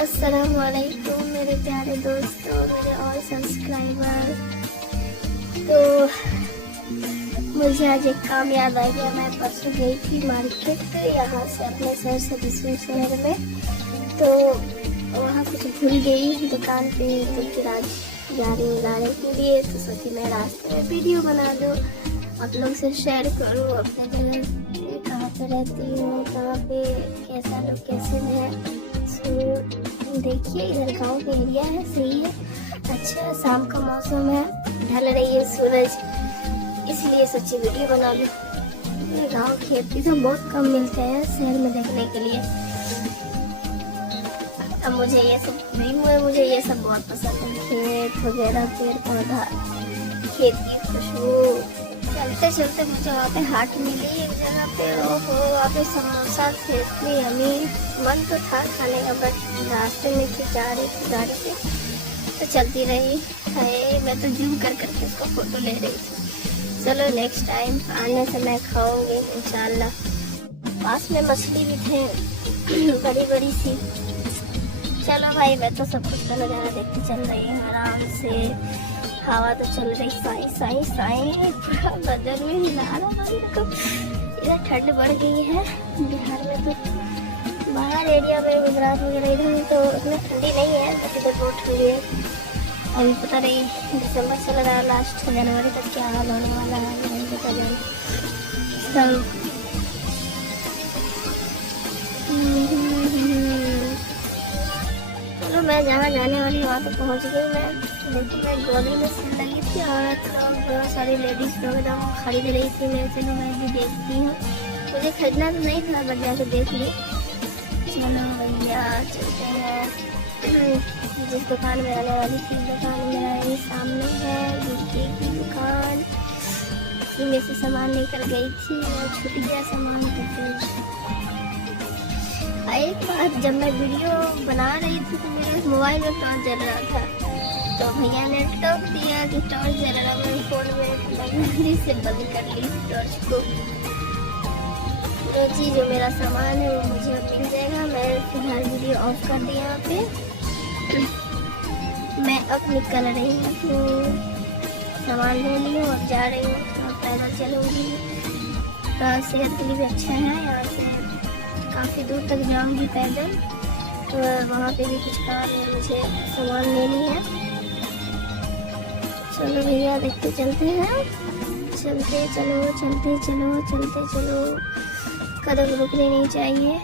अस्सलाम वालेकुम मेरे प्यारे दोस्तों, मेरे और सब्सक्राइबर। तो मुझे आज एक काम याद आ गया। मैं परसों गई थी मार्केट यहाँ से अपने शहर से दूसरे शहर में, तो वहाँ कुछ भूल गई दुकान पे। तो फिर आज जा रही हूँ लाने के लिए, तो सोची मैं रास्ते में वीडियो बना दूँ, आप लोग से शेयर करूँ अपने जगह कहाँ पे रहती हूँ, कहाँ पे कैसा लोकेशन है। देखिए इधर गांव का एरिया है, सही है, अच्छा शाम का मौसम है, ढल रही है सूरज, इसलिए सोची वीडियो बना लूं। गांव खेती तो बहुत कम मिलते हैं शहर में देखने के लिए। अब मुझे ये सब नहीं हुआ, मुझे ये सब बहुत पसंद है, खेत वगैरह, पेड़ पौधा, खेती, खुशबू। चलते चलते मुझे वहाँ पे हाट मिली एक जगह पे, ओहो वहाँ पे समोसा थे, इतनी यम्मी। मन तो था खाने का, बट रास्ते में थी, जा रही थी गाड़ी से तो चलती रही। है मैं तो जूम कर करके उसको फोटो ले रही थी। चलो नेक्स्ट टाइम आने से मैं खाऊंगी इंशाल्लाह। पास में मछली भी थे बड़ी बड़ी सी। चलो भाई, मैं तो सब कुछ का नज़ारा देखती चल रही हूँ आराम से। हवा तो चल रही साई साई साई, पूरा बदन में हिला रहा है को। इधर ठंड बढ़ गई है बिहार में, तो बाहर एरिया में गुजरात वगैरह इधर तो इतनी ठंडी नहीं है, बट इधर बहुत ठंडी है। अभी पता नहीं दिसंबर चल रहा है, लास्ट जनवरी तक क्या हाल होने वाला है नहीं पता जाए। चलो मैं जहाँ जाने वाली वहाँ तो पहुँच गई मैं। लेकिन मैं गोदी में सिल लगी थी और बहुत सारी लेडीज लोग एकदम खरीद रही थी। मैं चलो मैं भी देखती हूँ, मुझे खरीदना तो नहीं था बट जाके देख ली। चलो भैया चलते हैं। जिस दुकान में आने वाली थी दुकान मेरा यही सामने है, जूते की दुकान। इसी में से सामान लेकर गई थी और छूट गया सामान। तो फिर एक बार जब मैं वीडियो बना रही थी तो मेरे मोबाइल में टॉर्च जल रहा था, तो भैया ने टोक दिया कि टॉर्च जल रहा है मेरे फोन में। जल्दी से बंद कर ली टॉर्च को। जो चीज़ जो मेरा सामान है वो मुझे अब मिल जाएगा। मैं फिलहाल वीडियो ऑफ कर दी यहाँ पे। मैं अब निकल रही हूँ, तो सामान ले ली हूँ और जा रही हूँ। तो पैदल चलूँगी, सेहत के लिए भी अच्छा है। यहाँ से काफ़ी दूर तक जाऊँगी पैदल, तो वहाँ पे भी कुछ काम है, मुझे सामान लेनी है। चलो भैया देखते चलते हैं, चलते चलो चलते चलो चलते चलो, कदम रुकने नहीं चाहिए,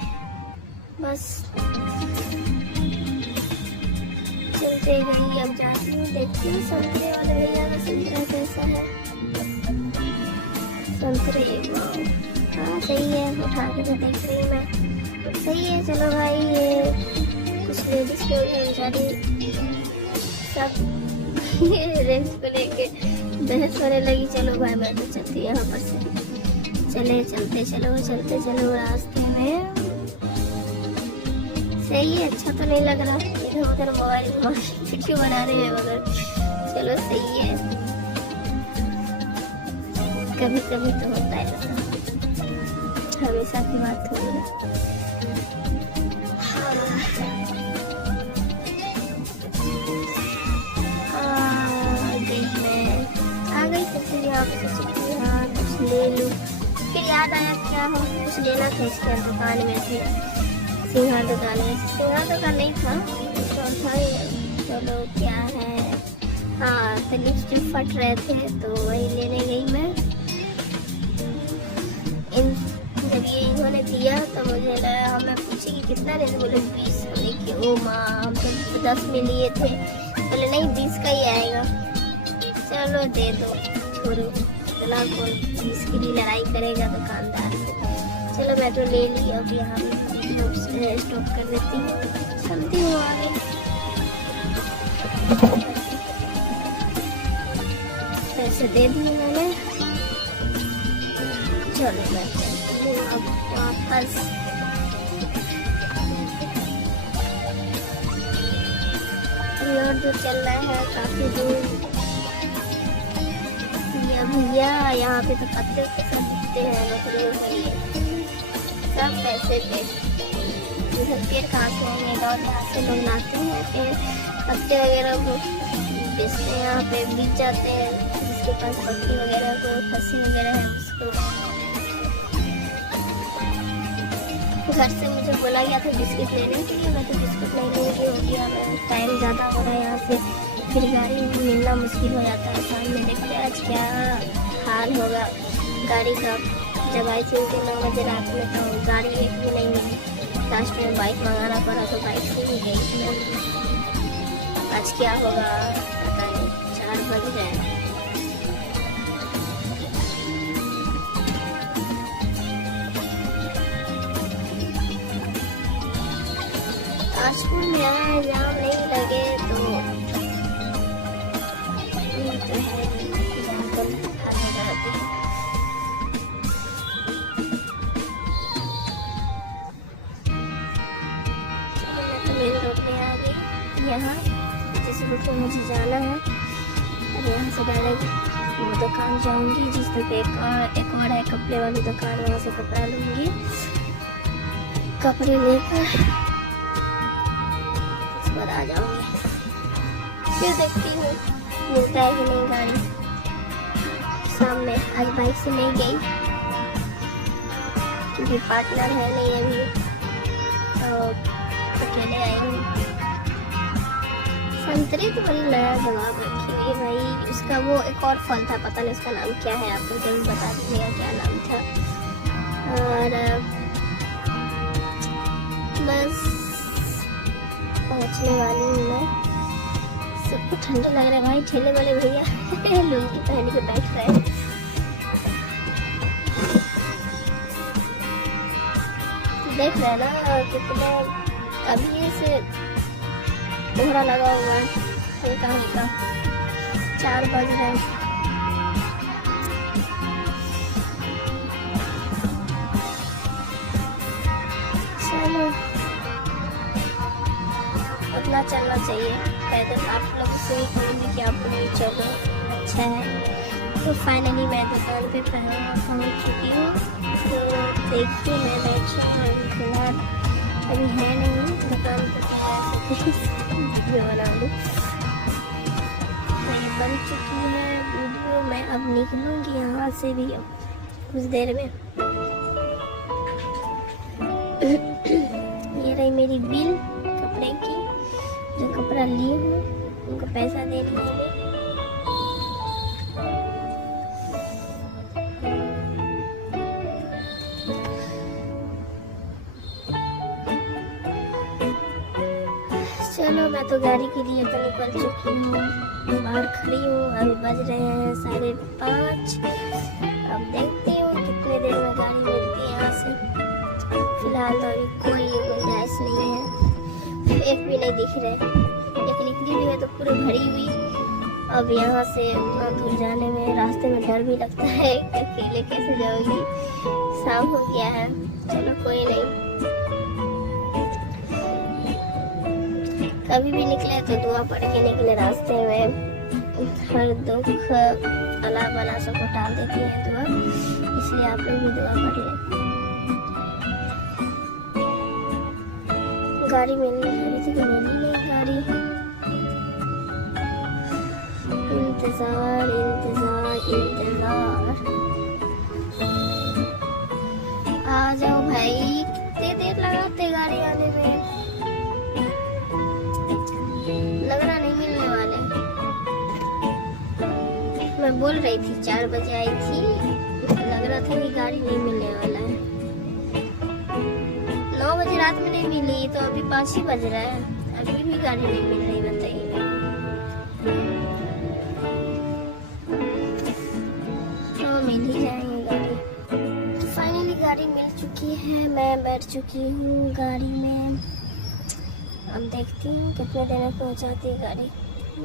बस चलते गई। अब जाती हूँ, देखती हूँ संतरे वाले भैया का संतरा कैसा है। संतरे हाँ सही है, उठा के तो देख रही हूँ मैं, सही है। चलो भाई, ये कुछ लेडीज के बेचारी सब रेंज को लेके बहस होने लगी। चलो भाई मैं तो चलती यहाँ पर से, चलते चलो रास्ते में। सही है, अच्छा तो नहीं लग रहा इधर उधर मोबाइल वीडियो बना रहे हैं, मगर चलो सही है। कभी कभी तो होता है, हमेशा की बात होगी। आ गई तो फिर यहाँ पे सोची हाँ कुछ ले लूँ। फिर याद आया क्या हम कुछ लेना था इसके दुकान में से, सिंघार दुकान में। सिंघार दुकान नहीं था, कुछ और था। चलो क्या है, हाँ तो लिप्स जो फट रहे थे तो वही लेने गई मैं। जब ये इन्होंने दिया तो मुझे लगा, हमें पूछी कि कितना रेंज, बोले 20। देखिए ओ माँ, हम तो 10 में लिए थे, बोले नहीं 20 का ही आएगा। चलो दे दो, छोड़ो, चला कौन 20 की भी लड़ाई करेगा दुकानदार से। चलो मैं तो ले ली, अब यहाँ पे स्टॉप कर देती हूँ, चलती हूँ आगे। पैसे दे दिए मैंने, चलो मैं अब वापस। और दूर चलना है, काफी दूर। भैया यहाँ पे तो पत्ते सब दिखते हैं, बकरियों के लिए सब पैसे पे। इधर पेड़ कहाँ से होंगे, और यहाँ से लोग लाते हैं पेड़ पत्ते वगैरह को बेचते हैं, यहाँ पे बीच जाते हैं, जिसके पास पत्ती वगैरह को फंसी वगैरह है उसको। घर से मुझे बोला गया था बिस्किट लेने के लिए, मैं तो बिस्किट नहीं लेंगी, हो गया टाइम ज़्यादा हो रहा है यहाँ से, फिर गाड़ी मिलना मुश्किल हो जाता है। शाम में देखते हैं आज क्या हाल होगा गाड़ी का। जब आई थी उनके 9 बजे रात में तो गाड़ी एक भी नहीं मिली, लास्ट में बाइक मंगाना पड़ा तो बाइक से ही गई मैं। आज क्या होगा पता नहीं, 4 बज गए। ताजपुर में आए, जाम नहीं लगे तो यहाँ जिस रूट में मुझे जाना है, और यहाँ से डायरेक्ट वो दुकान जाऊंगी जिस तक एक और है कपड़े वाली दुकान, वहाँ से कपड़ा लूँगी, कपड़े लेकर उसके बाद आ जाऊँगी। फिर देखती हूँ मिलता है कि नहीं गाड़ी। शाम में आज बाइक से नहीं गई क्योंकि पार्टनर है नहीं अभी, तो अकेले आई हूँ। संतरे तो बड़ी नया जवाब रखी हुई है भाई, उसका वो एक और फल था, पता नहीं उसका नाम क्या है, आपको जरूर बता दीजिएगा क्या नाम था। और बस पहुंचने वाली हूँ मैं। सबको ठंडा लग रहा है भाई, ठेले वाले भैया लुंगी पहन के बैठ रहे हैं। देख रहे हैं ना कितना अभी से कोहरा लगा हुआ है, हल्का हल्का 4 बज रहे हैं। चलो उतना चलना चाहिए पैदल, आप लोग से ही कहूँगी कि आप लोग चलो, अच्छा है। तो फाइनली मैं दुकान पे पहुँच चुकी हूँ, तो देखिए मैं बैठ फिलहाल अभी है नहीं दुकान पे, वीडियो बना लूँ। मेरी बन चुकी है वीडियो, मैं अब निकलूँगी यहाँ से भी अब कुछ देर में। ये रही मेरी बिल कपड़े की, जो कपड़ा ली हूँ उनको पैसा दे दिया है। चलो मैं तो गाड़ी के लिए तो निकल चुकी हूँ, बाहर खड़ी हूँ, अभी बज रहे हैं 5:30। अब देखती हूँ कितने देर में गाड़ी मिलती है यहाँ से। फिलहाल तो अभी कोई गुंजाइश नहीं है, एक भी नहीं दिख रहे, एक निकली हुई है तो पूरी भरी हुई। अब यहाँ से उतना दूर जाने में रास्ते में डर भी लगता है, अकेले कैसे जाऊँगी, शाम हो गया है। चलो कोई नहीं, कभी भी निकले तो दुआ पढ़ के निकले। रास्ते में हर दुख अल्लाह वाला सबको टाल देती है दुआ, इसलिए आप लोग भी दुआ पढ़ लें। गाड़ी मिल रही थी तो मिली नहीं गाड़ी, इंतजार इंतजार इंतजार। आ जाओ भाई, कितने देर लगाते गाड़ी आने में, लग रहा नहीं मिलने वाले। मैं बोल रही थी 4 बजे आई थी, लग रहा था कि गाड़ी नहीं मिलने वाला है। 9 बजे रात में नहीं मिली तो अभी 5 ही बज रहा है, अभी भी गाड़ी नहीं मिल रही, बताइए। तो मिल ही जाएंगे गाड़ी। फाइनली गाड़ी मिल चुकी है, मैं बैठ चुकी हूँ गाड़ी में। अब देखती हूँ कितने देर में पहुँचाती है गाड़ी।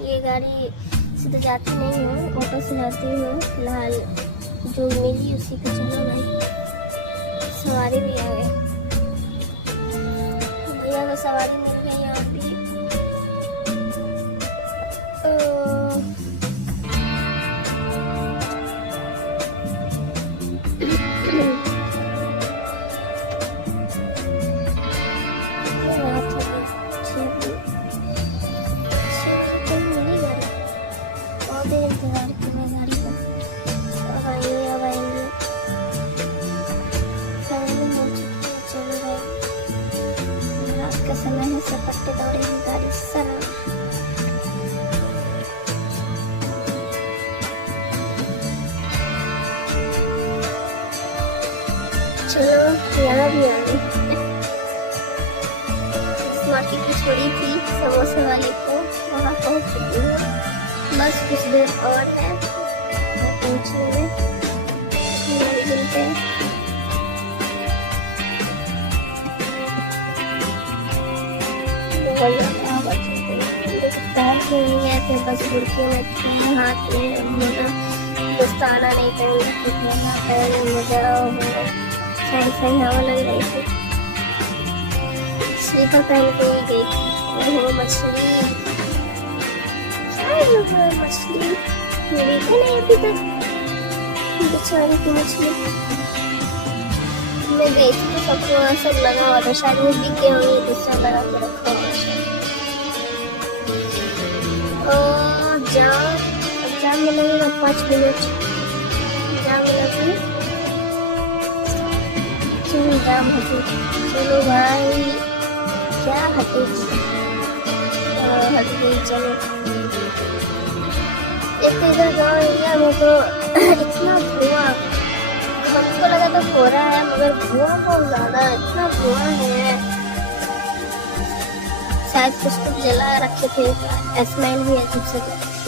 ये गाड़ी से तो जाती नहीं हूँ, ऑटो से जाती हूँ। फिलहाल जो मिली उसी पे चलो भाई। सवारी भी आ गई, भैया को सवारी मिल गई यहाँ पे। का समय है, सपट्टे दौड़ेगी गाड़ी सर। चलो यहाँ भी आ गई। इस मार्केट में छोड़ी थी समोसे वाले को, वहाँ पहुँच चुकी हूँ। बस कुछ देर और है पहुँचने में मंजिल पे। नहीं है थे, बस बुरके में थे, हाथ में दोस्ताना नहीं पहन मजा सही हवा लग रही थी। स्लीपर पहन के ही गई थी। वो मछली मछली देखा नहीं अभी तक, बेचारी की मछली। मैं गई थी तो सबको सब लगा हुआ था, शायद वो बिक गए होंगे, दूसरा लगा के रखा हुआ है। जाम में लगेगा 5 मिनट, जाम लगी जाम हटी। चलो भाई क्या हटेगी, हट गई। चलो एक तो इधर गाँव एरिया में तो इतना धुआं, हमको लगा तो हो रहा है मगर धुआं बहुत ज्यादा, इतना धुआं है। शायद कुछ जला रखे थे, स्मेल भी अजीब से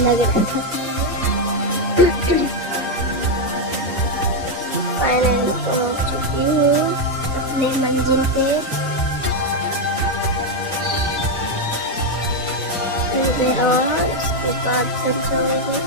लग रहा था। फाइनली पहुंच चुकी हूँ अपने मंजिल पे। और इसके बाद फिर चलेंगे।